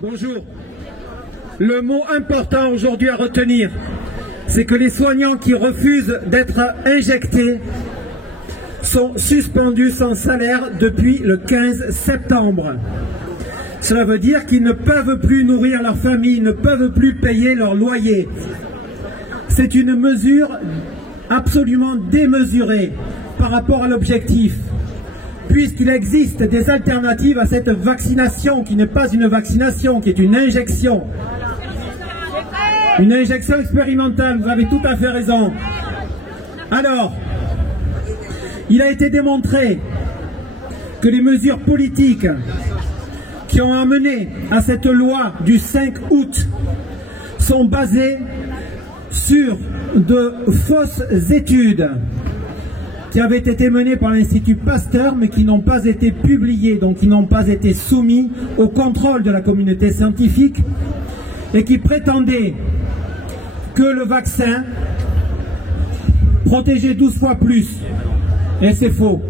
Bonjour. Le mot important aujourd'hui à retenir, c'est que les soignants qui refusent d'être injectés sont suspendus sans salaire depuis le 15 septembre. Cela veut dire qu'ils ne peuvent plus nourrir leur famille, ne peuvent plus payer leur loyer. C'est une mesure absolument démesurée par rapport à l'objectif, puisqu'il existe des alternatives à cette vaccination qui n'est pas une vaccination, qui est une injection. Une injection expérimentale, vous avez tout à fait raison. Alors, il a été démontré que les mesures politiques qui ont amené à cette loi du 5 août sont basées sur de fausses études qui avaient été menées par l'Institut Pasteur mais qui n'ont pas été publiées, donc qui n'ont pas été soumis au contrôle de la communauté scientifique et qui prétendaient que le vaccin protégeait 12 fois plus. Et c'est faux.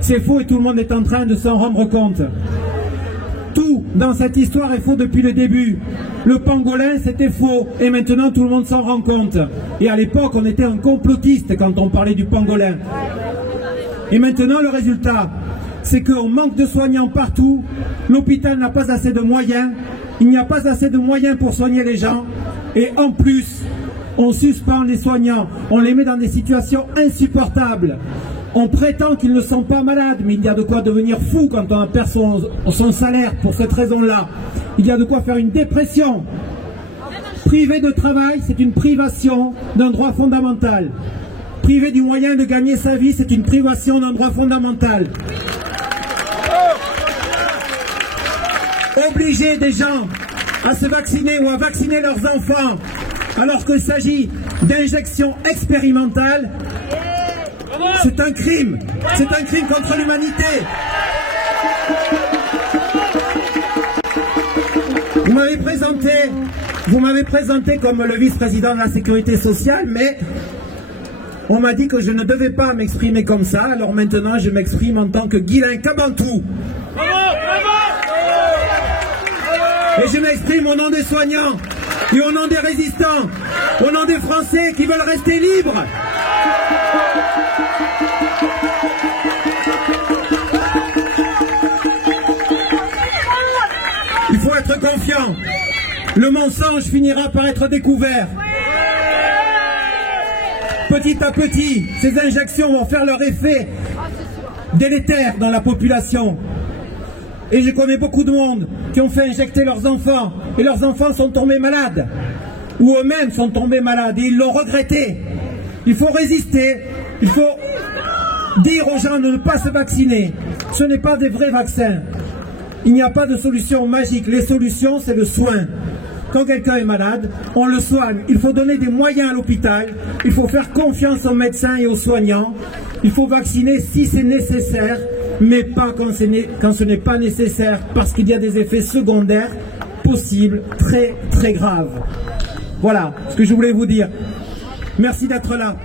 C'est faux et tout le monde est en train de s'en rendre compte. Tout dans cette histoire est faux depuis le début. Le pangolin, c'était faux. Et maintenant, tout le monde s'en rend compte. Et à l'époque, on était un complotiste quand on parlait du pangolin. Et maintenant, le résultat, c'est qu'on manque de soignants partout. L'hôpital n'a pas assez de moyens. Il n'y a pas assez de moyens pour soigner les gens. Et en plus, on suspend les soignants. On les met dans des situations insupportables. On prétend qu'ils ne sont pas malades, mais il y a de quoi devenir fou quand on perd son salaire pour cette raison-là. Il y a de quoi faire une dépression. Privé de travail, c'est une privation d'un droit fondamental. Privé du moyen de gagner sa vie, c'est une privation d'un droit fondamental. Obliger des gens à se vacciner ou à vacciner leurs enfants alors qu'il s'agit d'injections expérimentales, c'est un crime. C'est un crime contre l'humanité. Vous m'avez présenté comme le vice-président de la Sécurité sociale, mais on m'a dit que je ne devais pas m'exprimer comme ça, alors maintenant je m'exprime en tant que Guilain Kabantou. Et je m'exprime au nom des soignants, et au nom des résistants, au nom des Français qui veulent rester libres. Il faut être confiant. Le mensonge finira par être découvert. Petit à petit, ces injections vont faire leur effet délétère dans la population. Et je connais beaucoup de monde qui ont fait injecter leurs enfants et leurs enfants sont tombés malades. Ou eux-mêmes sont tombés malades et ils l'ont regretté. Il faut résister. Il faut dire aux gens de ne pas se vacciner. Ce n'est pas des vrais vaccins. Il n'y a pas de solution magique. Les solutions, c'est le soin. Quand quelqu'un est malade, on le soigne. Il faut donner des moyens à l'hôpital. Il faut faire confiance aux médecins et aux soignants. Il faut vacciner si c'est nécessaire, mais pas quand ce n'est pas nécessaire, parce qu'il y a des effets secondaires possibles, très très graves. Voilà ce que je voulais vous dire. Merci d'être là.